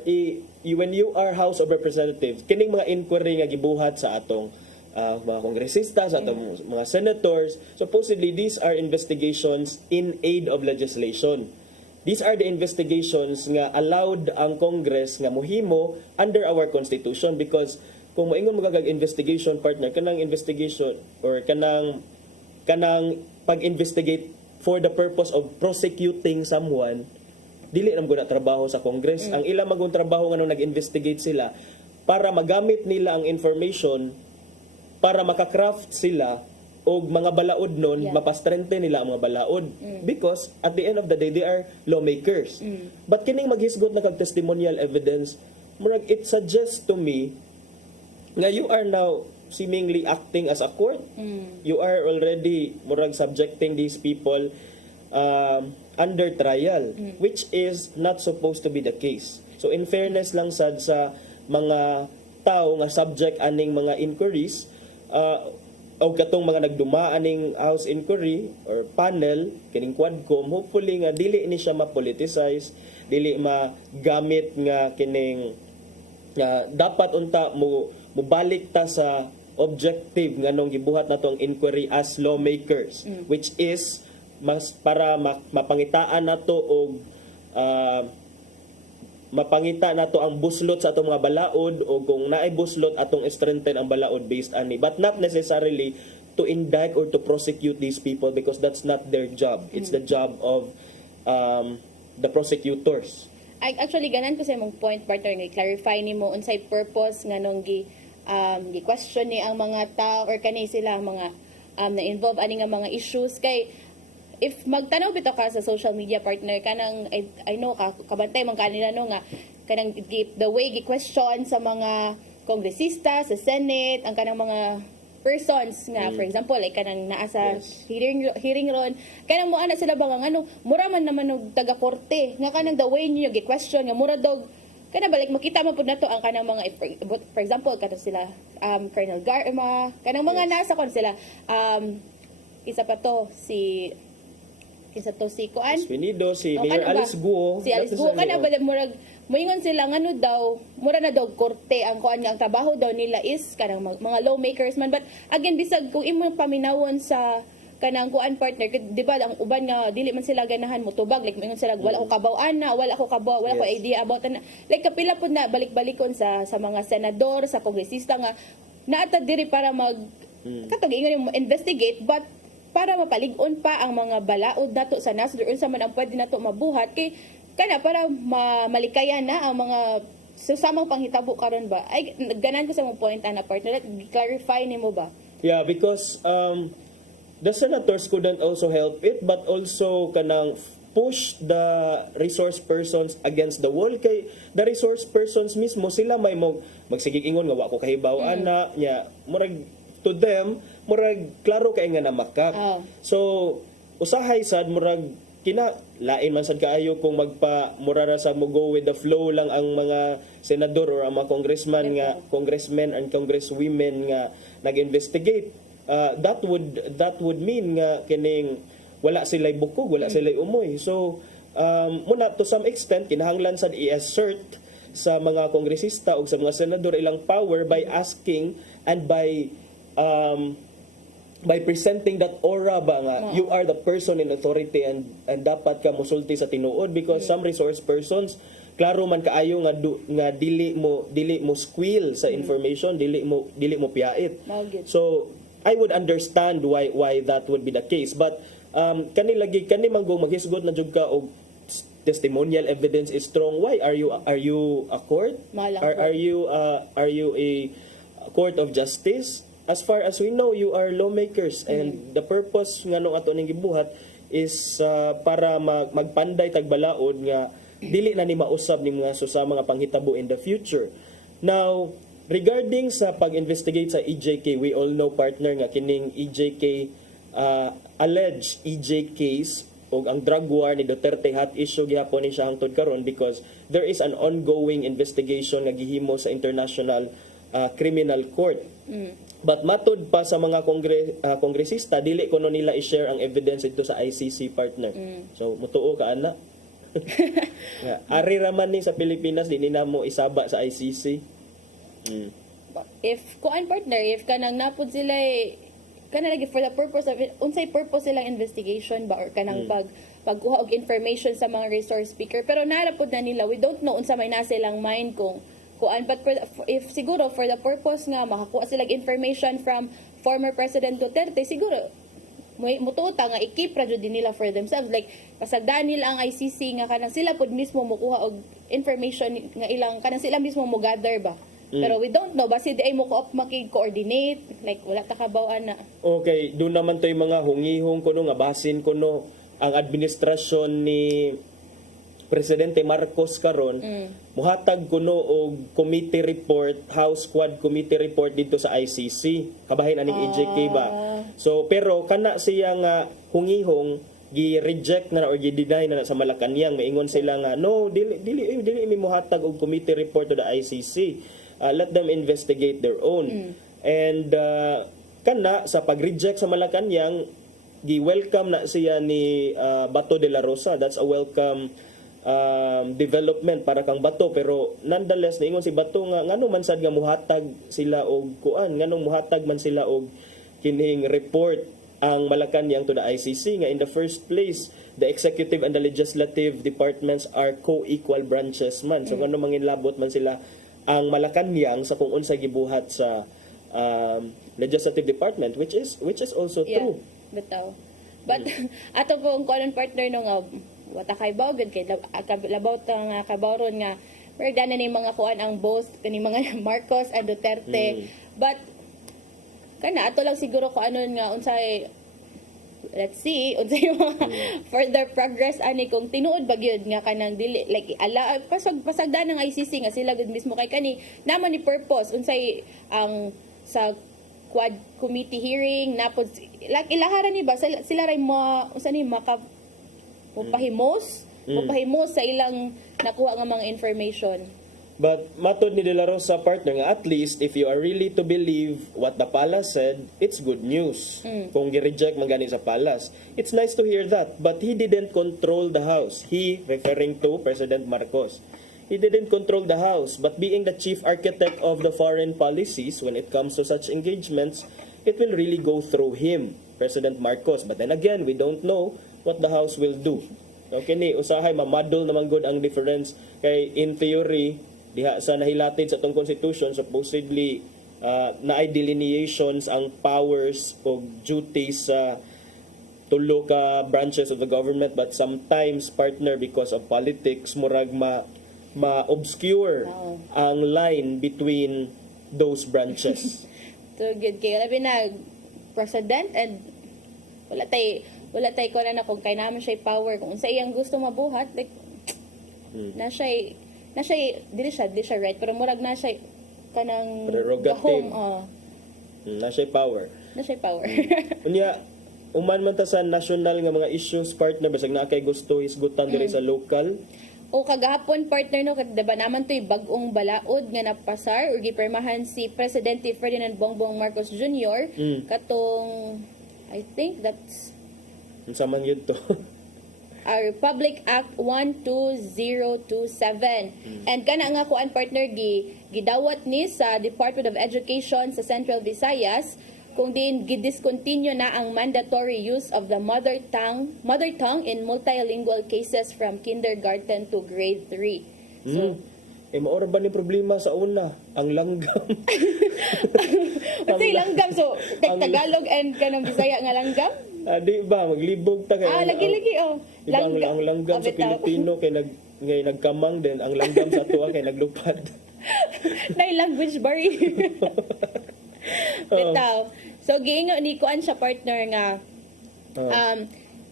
House of Representatives, kining mga inquiry nga gibuhat sa atong mga kongresista, sa atong mga senators, supposedly these are investigations in aid of legislation. These are the investigations nga allowed ang Congress nga mohimo under our Constitution because kung moingon magagag investigation partner kanang investigation or kanang pag-investigate for the purpose of prosecuting someone dili nam guna trabaho sa Congress. Ang ila magun trabaho nga nung nag-investigate sila para magamit nila ang information para makakraft sila og mga balaod nun, mapastrente nila ang mga balaod. Because, at the end of the day, they are lawmakers. But kining maghisgot na kag-testimonial evidence, murag, it suggests to me nga you are now seemingly acting as a court. You are already, murag, subjecting these people under trial, which is not supposed to be the case. So, in fairness lang sad sa mga tao nga subject aning mga inquiries, o katong mga nagdumaan ning House Inquiry or panel kining Quadcom, hopefully nga dili ni siya ma-politicize, dili magamit nga kining dapat unta mo balik ta sa objective nga nung gibuhat nato ang inquiry as lawmakers, which is mas para mapangitaan nato og mapangita nato ang buslot sa atong mga balaod o kung naay buslot atong strengthen ang balaod based ani, but not necessarily to indict or to prosecute these people because that's not their job. It's the job of the prosecutors. Actually ganan ko sa imong point partner nga clarify nimo unsay purpose nga nung gi-question ni ang mga tao or kani sila mga na involve ani nga mga issues kay if magtanaw bitaw ka sa social media partner kanang I know kabantay man kanila no nga kanang the way gi-question sa mga kongresista sa Senate ang kanang mga persons nga for example like kanang naa sa hearing ron kanang mo ana sila bang ano mura man naman og taga korte nga kanang the way niyo gi-question nga mura dog kana balik makita man pud nato ang kanang mga for example kanang sila Colonel Garma kanang mga nasa kon sila isa pa to si Kuan Espinido, si Mayor Alice Guo. Si Alice Guo kana ba murag moingon sila ngano daw mura na daw korte ang kuan nga ang trabaho daw nila is kanang mga lawmakers man, but again bisag kung imo paminawon sa kanang kuan partner di ba ang uban nga dili man sila ganahan mo tubag like moingon sila wala ko kabaw-ana wala ko idea about na like kapila pud na balik-balikon sa mga senador sa kongresista nga naata diri para katong ingon investigate but para mapalig-on pa ang mga balaod nato sa nasod or unsa man ang pwede nato mabuhat kay kana para malikayan na ang mga susamang panghitabo karon ba. Ay ganan ko sa mong point ana partner, clarify nimo ba? Yeah, because the senators couldn't also help it, but also kanang push the resource persons against the wall kay the resource persons mismo sila may magsigig ingon nga wa ko kahibaw ana nya murag to them murag klaro kay nga namakak. So usahay sad murag kina lain man sad kaayo kung murara sa mo go with the flow lang ang mga senador or ang mga congressmen and congresswomen nga nag-investigate. That would mean nga kining wala sila'y bukog, wala sila'y umoy. So, muna to some extent, kinahanglan sad i-assert sa mga kongresista o sa mga senador ilang power by asking and by presenting that aura ba nga you are the person in authority and dapat ka musulti sa tinuod because some resource persons klaro man kaayo nga dili mo squeal sa information, dili mo piait. So, I would understand why that would be the case, but kani manggong maghisgot na jud ka og testimonial evidence is strong. Why are you a court? Are you a court of justice? As far as we know, you are lawmakers and the purpose nganong ato ning gibuhat is para magpanday tagbalaod nga dili na ni mausab ning mga susama nga panghitabo in the future. Now, regarding sa pag-investigate sa EJK, we all know partner nga kining EJK alleged EJ case o ang drug war ni Duterte hot issue gihapon ni siya hangtod karon because there is an ongoing investigation nga gihimo sa International Criminal Court. But matod pa sa mga kongresista dili kuno nila i-share ang evidence ito sa ICC partner. So mutuo ka ana. Ari raman ni sa Pilipinas di na mo isaba sa ICC. If kuan partner, if kanang napud sila kana lagi for the purpose of unsay purpose silang investigation ba or kanang pagkuha og information sa mga resource speaker pero narapod na nila we don't know unsa may nasa ilang mind kung kuan but if siguro for the purpose nga makakuha sila information from former President Duterte siguro mututa nga i-keep ra jud nila for themselves like pasagdaan nila ang ICC nga kanang sila pud mismo mokuha og information nga ilang kanang sila mismo mo gather ba. Pero we don't know, basi di ay mo makig-coordinate, like wala ta kabawaan na. Okay, doon naman to yung mga hungihong kuno nga basin kuno ang administrasyon ni Presidente Marcos karon muhatag kuno og committee report, House Quad Committee report dito sa ICC. Kabahin aning EJK ba. So pero kana siya nga hungihong gi-reject na or gi-deny na sa Malacañang, maingon sila nga no dili mi muhatag og committee report to the ICC. Let them investigate their own. And kana sa pag-reject sa Malacañang, gi-welcome na siya ni Bato de la Rosa. That's a welcome development para kang Bato, pero nonetheless niingon si Bato nga ngano man sad nga muhatag sila og kuan, nganong muhatag man sila og kining report ang Malacañang to the ICC nga in the first place the executive and the legislative departments are co-equal branches man. So ngano manginlabot man sila ang Malacañang sa kung unsay gibuhat sa legislative department which is also true. Bitaw. But ato pong common partner no nga wata kay bawgad kay labaw ta nga kabawron nga merda na ni mga kuan ang both kani mga Marcos and Duterte. But kana ato lang siguro ko ano nga unsay let's see unsay further progress ani kung tinuod ba gyud nga kanang dili like ala pasagdan ng ICC nga sila gud mismo kay kani naman ni purpose unsay ang sa quad committee hearing napod like ilaharan ni ba sila ray mo unsa ni mapahimos sa ilang nakuha nga mga information. But matod ni De La Rosa partner nga at least if you are really to believe what the palace said, it's good news. Kung gi-reject man gani sa palace. It's nice to hear that, but he didn't control the house. He referring to President Marcos. He didn't control the house, but being the chief architect of the foreign policies when it comes to such engagements, it will really go through him, President Marcos. But then again, we don't know what the house will do. Okay ni usahay mamadol naman good ang difference kay in theory diha sa nahilatid sa tong constitution supposedly na ay delineations ang powers o duties sa tulo ka branches of the government, but sometimes partner because of politics murag ma-obscure ang line between those branches. So good kay labi na president and wala tay ko na kung kay naman siya power kung sa iyang gusto mabuhat like na siya dili siya right pero murag na siya kanang prerogative. Na siya power. Unya uman man ta sa national nga mga issues partner basag na kay gusto hisgutan diri sa local. O kagahapon partner no diba naman to'y bagong balaod nga napasar o gipermahan si Presidente Ferdinand Bongbong Marcos Jr. Katong I think that's unsa man yun to. Republic Act 12027. And kana nga kuan partner gidawat ni sa Department of Education sa Central Visayas kung din gidiscontinue na ang mandatory use of the mother tongue in multilingual cases from kindergarten to grade 3. So, maora ba ni problema sa una? Ang langgam. Kasi langgam, so Tagalog and kanang Bisaya nga langgam? Di ba, maglibog ta kay lagi-lagi ang langgam sa Pilipino kay nagkamang din, ang langgam sa tuwa kay naglupad. Nay language barrier. Bitaw. So giingo ni kuan siya partner nga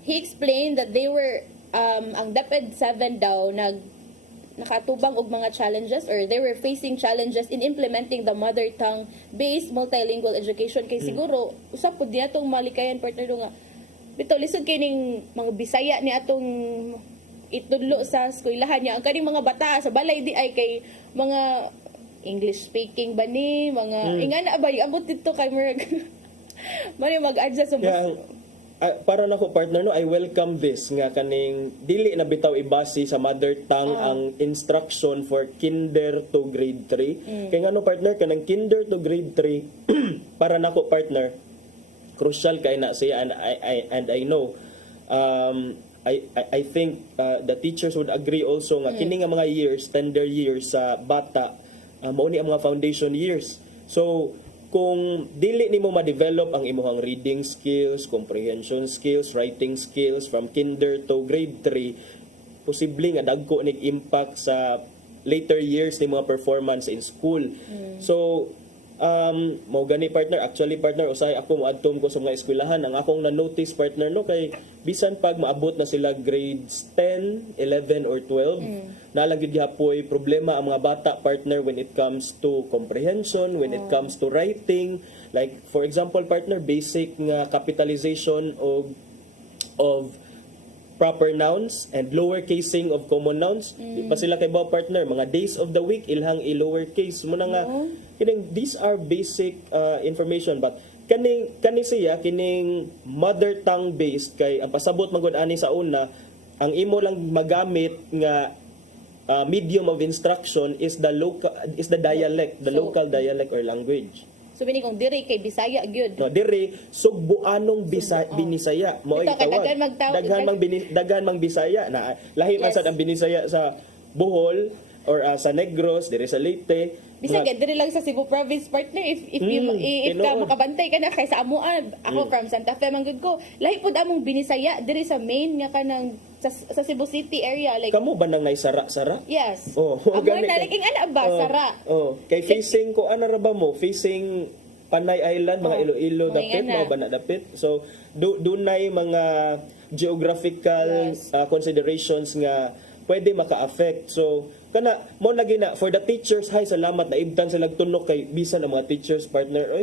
he explained that they were ang DepEd 7 daw nakatubang og mga challenges or they were facing challenges in implementing the mother tongue based multilingual education kay siguro usap pud niya tong malikayan partner nga bitaw lisod kay ning mga Bisaya ni atong itudlo sa eskwelahan niya ang kaning mga bata sa balay di ay kay mga English speaking ba ni mga ingana ba abot dito kay murag mali mag-adjust sa para nako partner no I welcome this nga kaning dili na bitaw ibase sa mother tongue ang instruction for kinder to grade 3 kay ngano partner kanang kinder to grade 3 para nako partner crucial kay na siya and I know I think the teachers would agree also nga kini nga mga years tender years sa bata mao ni ang mga foundation years. So kung dili nimo ma-develop ang imong reading skills, comprehension skills, writing skills from kinder to grade 3, posible nga dagko nig impact sa later years ni mga performance in school. So mao gani partner, actually partner usay ako moadtom ko sa mga eskwelahan ang akong na-notice partner no kay bisan pag maabot na sila grades 10, 11 or 12 nalang gyud hapoy problema ang mga bata partner when it comes to comprehension, when it comes to writing, like for example partner basic nga capitalization of proper nouns and lower casing of common nouns. Di pa sila kay ba partner mga days of the week ilhang i-lower case mo na nga kining these are basic information but kani siya kining mother tongue based kay ang pasabot magud ani sa una ang imo lang magamit nga medium of instruction is the dialect, the local dialect or language. So bini kung diri kay Bisaya gyud. No, diri sugbuanong Binisaya. Mao gitawag. Daghan mang Bisaya na lahi man sad ang Binisaya sa Bohol or sa Negros, diri sa Leyte. Bisag diri lang sa Cebu province partner if ka makabantay ka na kay sa amuan. Ako from Santa Fe man gud ko. Lahi pud among Binisaya diri sa main nga kanang sa Cebu City area like kamo ba nang naisara-sara? Yes. Oh, amo na like ana ba sara. Kay facing ko ana ra ba mo? Facing Panay Island, mga Iloilo dapit, mga Bana dapit. So dunay mga geographical considerations nga pwede maka-affect. So kana mo lagi na for the teachers hay salamat na ibtan sa nagtunok kay bisan ang mga teachers partner oy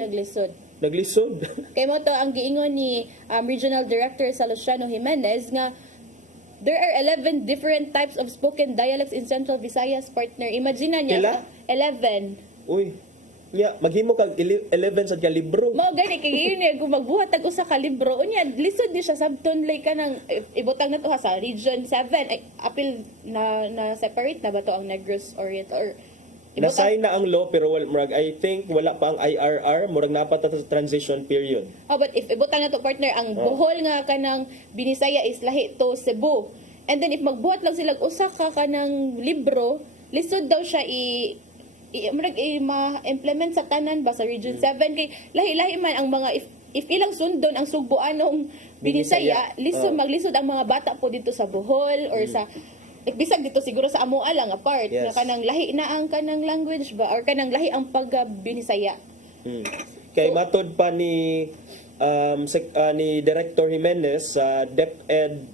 naglisod kay mo to ang giingon ni Regional Director Luciano Jimenez nga there are 11 different types of spoken dialects in Central Visayas partner. Imagine niya 11. Uy maghimo kag 11 sa libro. Mao gani kay yun kung magbuhat tag usa ka libro unya lisod ni siya sabton like kanang ibutang na to sa Region 7 ay apil na separate na ba to ang Negros Orient or nasay na ang law pero I think wala pa ang IRR murag napat sa transition period. But if ibutang na to partner ang Bohol nga kanang Binisaya is lahi to Cebu. And then if magbuhat lang sila usa ka kanang libro lisod daw siya ma-implement sa tanan ba sa Region 7 kay lahi-lahi man ang mga if ilang sundon ang Sugboanong Binisaya, lisod Oh. maglisod ang mga bata po dito sa Bohol or sa bisag dito siguro sa amo lang apart Yes. nga kanang lahi na ang kanang language ba or kanang lahi ang pag-Binisaya. Kay matod pa ni ni Director Jimenez sa DepEd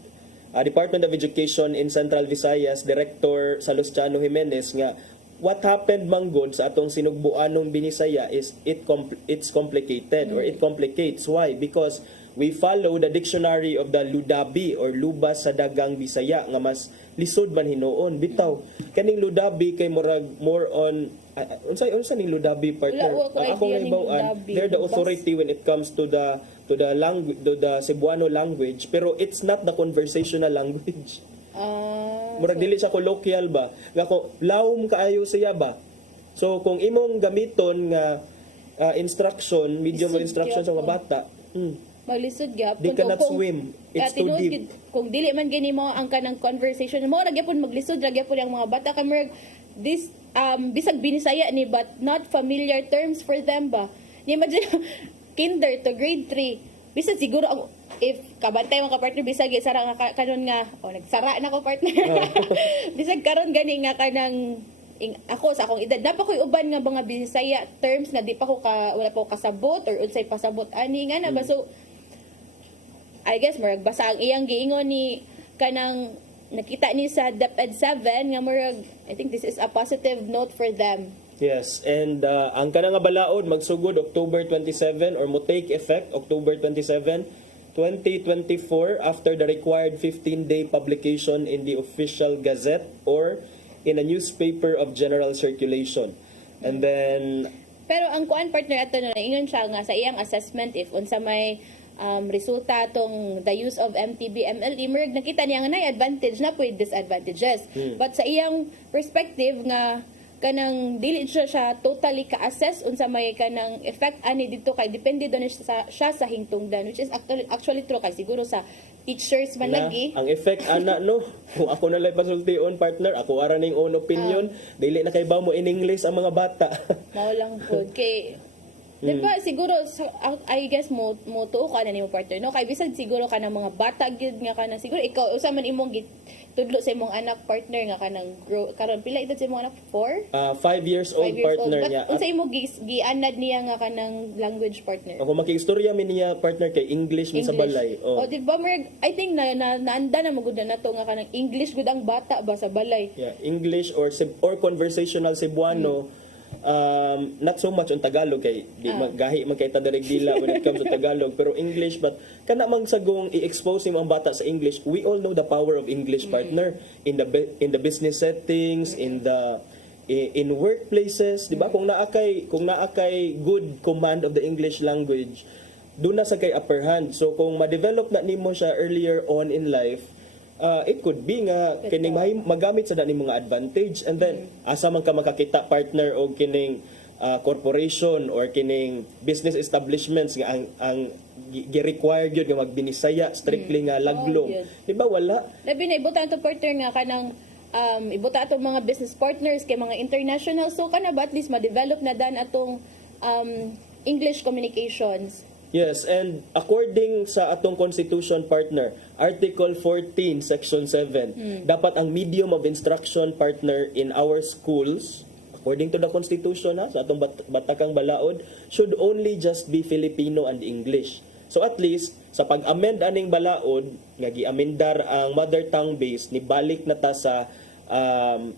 Department of Education in Central Visayas, Director Salustiano Jimenez nga what happened manggod sa atong sinugbuanong Binisaya is it's complicated or it complicates. Why? Because we follow the dictionary of the Ludabi or Lubas sa Dagang Bisaya nga mas lisod man hinuon. Bitaw kaning Ludabi kay murag more on unsa ning Ludabi partner? Wala ko Ako idea nga ning bawaan, Ludabi. they're the Lubas. authority when it comes to the language, to the Cebuano language, pero it's not the conversational language. Murag dili siya colloquial ba? Nga ko lawom kaayo siya ba? So kung imong gamiton nga instruction, medium Lisod instruction sa mga gyapon. bata, Maglisod gyapon. They cannot swim. It's too tinuod deep. gid, kung dili man gani mo ang kanang conversation mo ra gyapon maglisod ra gyapon ang mga bata kay murag this bisag Binisaya ni but not familiar terms for them ba. Ni imagine kinder to grade 3 bisag siguro ang if kabantay mga partner bisag sara nga kanon nga nagsara na ko partner. Bisag karon gani nga kanang ako sa akong edad dapat ko'y uban nga mga Bisaya terms nga di pa ko wala pa ko kasabot or unsay pasabot ani nga na ba. So I guess murag basa ang iyang giingon ni kanang nakita ni sa DepEd 7 nga murag I think this is a positive note for them. yes, and ang kanang nga balaod magsugod October 27 or mo take effect October 27, 2024 after the required 15-day publication in the official gazette or in a newspaper of general circulation. And then Pero ang kuan partner ato na ingon siya nga sa iyang assessment if unsa may resulta tong the use of MTB MLE murag nakita niya nga nay advantage na pwede disadvantages. But sa iyang perspective nga kanang dili siya totally ka-assess unsa may kanang effect ani dito kay depende doon siya sa hingtungdan which is actually true kay siguro sa teachers man na, lagi. ang effect ana no kung ako na lang pasultion partner ako ara ning own opinion dili na kay ba mo in English ang mga bata. Mao lang pod kay di ba siguro I guess mo tuo ka na nimo partner no kay bisag siguro ka ng mga bata gid nga kana siguro ikaw usa man imong tudlo sa imong anak partner nga kanang karon pila edad sa imong anak 4 5 years old 5 years partner old. niya. Unsa imo gianad niya nga kanang language partner? Ako makiistorya mi niya partner kay English mi sa balay. Oh, di ba I think naanda na magud na to nga kanang English gud ang bata ba sa balay. Yeah, English or conversational Cebuano. Not so much on Tagalog kay di gahi man kay ta direk dila when it comes to Tagalog pero English but kana mang sagong i-expose mo ang bata sa English. We all know the power of English partner in the business settings, in workplaces, di ba? Kung naakay good command of the English language, doon na sa kay upper hand. So kung ma-develop na nimo siya earlier on in life, it could be nga kining magamit sa dani mga advantage and then asa man ka makakita partner o kining corporation or kining business establishments nga ang gi-require gyud nga magbinisaya strictly nga laglo. Di ba wala? Labi na ibutan to partner nga kanang ibuta atong mga business partners kay mga international so kana ba at least ma-develop na dan atong English communications. Yes, and according sa atong constitution partner, Article 14, Section 7, dapat ang medium of instruction partner in our schools, according to the constitution sa atong batakang balaod, should only just be Filipino and English. So at least, sa pag-amend aning balaod, nga gi-amendar ang mother tongue base, nibalik na ta sa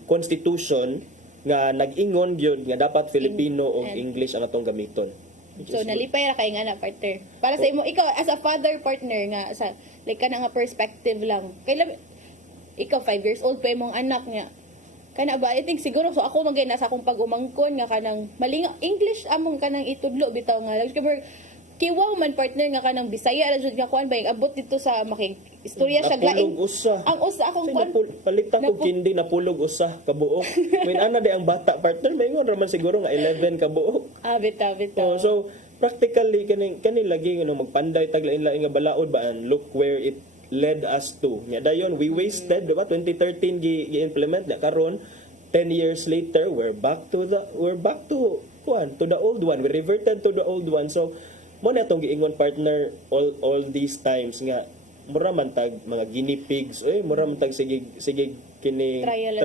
constitution, nga nag-ingon yun, nga dapat Filipino o English ang atong gamiton. So nalipay ra kay nga na partner. Para sa imo ikaw as a father partner nga sa like kana nga perspective lang. Kay ikaw 5 years old pa imong anak nga. Kana ba I think siguro so ako magay nasa akong pag-umangkon nga kanang malinga English among kanang itudlo bitaw nga. Kiwaw man partner nga kanang Bisaya ra jud nga kuan ba abot dito sa istorya siya glaing. Ang usa akong kuan palita ko kindi napulog usa ka buok. When ana day ang bata partner maingon ra man siguro nga 11 ka buok. Bitaw. So practically kani lagi magpanday taglain-lain nga balaod ba and look where it led us to. Nya dayon we wasted di ba 2013 gi-implement na karon 10 years later we're back to the old one. We reverted to the old one. So mo na itong giingon partner all these times nga mura man tag mga guinea pigs mura man tag sige kini trial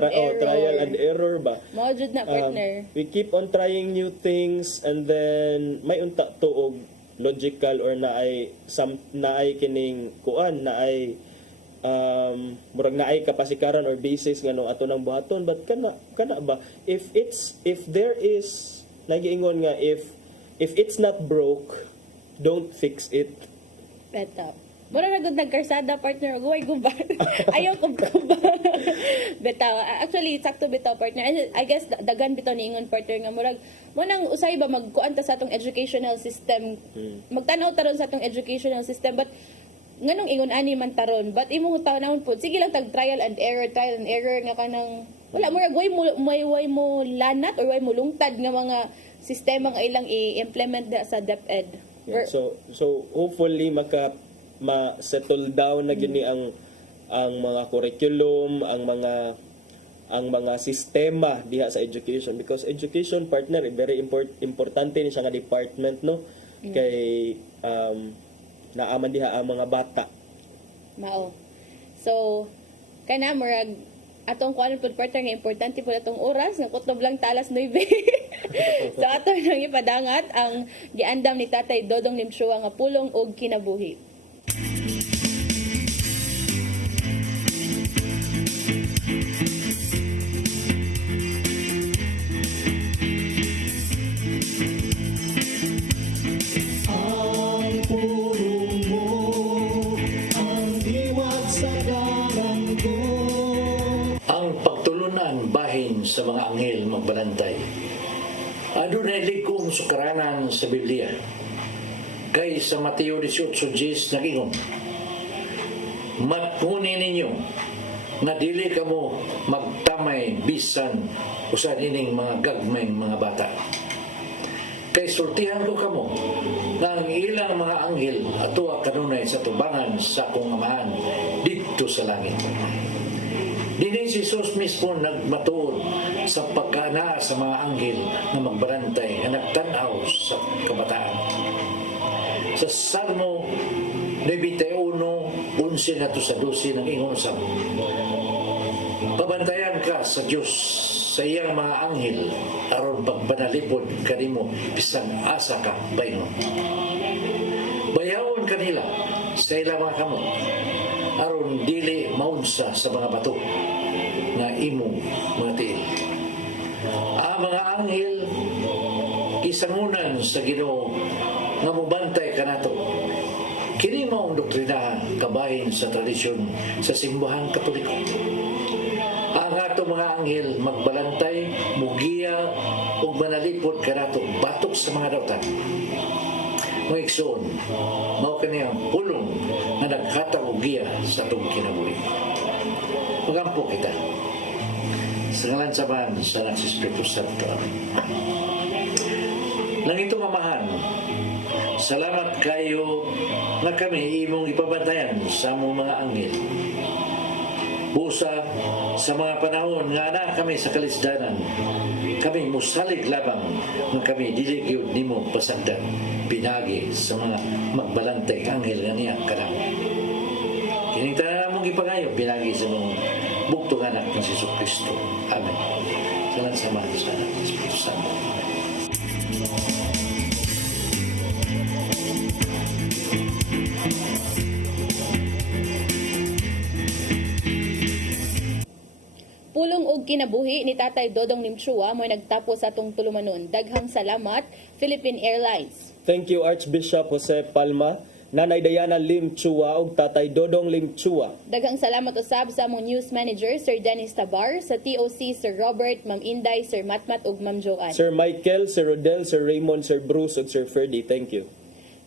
and error ba Mao jud na partner. we keep on trying new things and then may unta tuog logical or naay kining kuan naay murag naay kapasikaran or basis nga no ato nang buhaton but kana ba if there is nagiingon nga if it's not broke don't fix it. Beta. Mura na gud nagkarsada partner, guway guba. Ayaw ko ba. Betaw. Actually, sakto bitaw partner. I guess dagan bitaw niingon partner nga murag mo nang usay ba magkuan ta sa atong educational system. Magtanaw taron sa atong educational system but nganong ingon ani man taron but imong taw-nawon pud sige lang tag trial and error nga kanang wala murag way mo lanat or way mo lungtad nga mga sistema nga ilang i-implement sa DepEd. Yeah, so hopefully ma-settle down na gini ang mga curriculum, ang mga sistema diha sa education because education partner very importante ni siya nga department no kay naaman diha ang mga bata. Mao. So kana murag atong kuan pud partner nga importante pud atong oras nga kutob lang talas 9. So ato nang ipadangat ang giandam ni Tatay Dodong Limchua nga pulong og kinabuhi. Ang pulong mo, ang diwat sa ko. Ang pagtulunan bahin sa mga anghel magbalantay. Adunay ligkong sukaranan sa Biblia. Kay sa Mateo 18:10 nagingon, matpunin ninyo na dili kamo magtamay bisan usan ining mga gagmayng mga bata. Kay sultihan ko kamo nga ang ilang mga anghel atuwa kanunay sa tubangan sa akong amahan dito sa langit. Dini si Jesus mismo nagmatuod sa pagkana sa mga anghel na magbarantay na nagtanaw sa kabataan. Sa Salmo 91:11 nato sa 12 ng ingon sa pabantayan ka sa Diyos sa iyang mga anghel aron pagpanalipod kanimo bisan asa ka bayno. Bayawon kanila sa ilang mga kamot aron dili maunsa sa mga bato nga imong mga tiil. Ang mga anghel kisangunan sa Ginoo nga mobantay kanato. Kini mao ang doktrina kabahin sa tradisyon sa simbahang Katoliko. Ang ato mga anghel magbalantay, mugiya ug manalipod kanato batok sa mga dautan. Mga igsoon, mao kani ang pulong nga naghatag og giya sa atong kinabuhi. Magampo kita. Sa ngalan sa Ama sa Anak sa Espiritu Santo. Langitong Amahan, salamat kayo nga kami imong ipabantayan sa among mga anghel. Busa sa mga panahon nga ana kami sa kalisdanan, kami musalig labang nga kami dili gyud nimo pasagdan pinagi sa mga magbalantay anghel nga niya kanamo. Kining tanan among ipagayo pinagi sa mga buktong anak ng Jesucristo. Amen. Salamat sa Ama sa Anak sa Espiritu Santo. Pulong og kinabuhi ni Tatay Dodong Limchua mo nagtapos sa atong tulumanon. Daghang salamat Philippine Airlines. Thank you Archbishop Jose Palma, Nanay Diana Limchua ug Tatay Dodong Limchua. Daghang salamat usab sa among news manager Sir Dennis Tabar, sa TOC Sir Robert, Ma'am Inday, Sir Matmat ug Ma'am Joanne. Sir Michael, Sir Rodel, Sir Raymond, Sir Bruce ug Sir Ferdy. Thank you.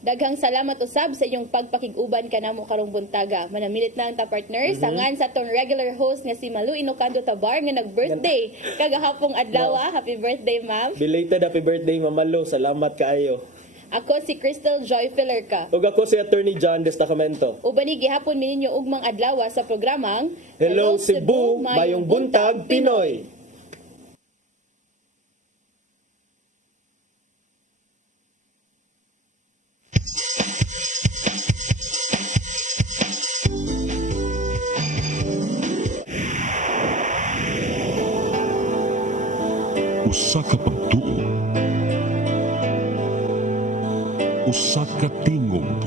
Daghang salamat usab sa inyong pagpakig-uban kanamo karong buntaga. Manamilit na ang ta partner sangan sa atong regular host nga si Malu Inocando Tabar nga nag-birthday kagahapong adlaw. Happy birthday, ma'am. Belated happy birthday, Mamalo. Salamat kaayo. Ako si Crystal Joy Fillerca. Ug ako si Attorney John Destacamento. Ubani gihapon mininyo ugmang adlaw sa programang Hello Cebu, Mayong Buntag, Pinoy. usa ka pagtuo, usa ka tingog,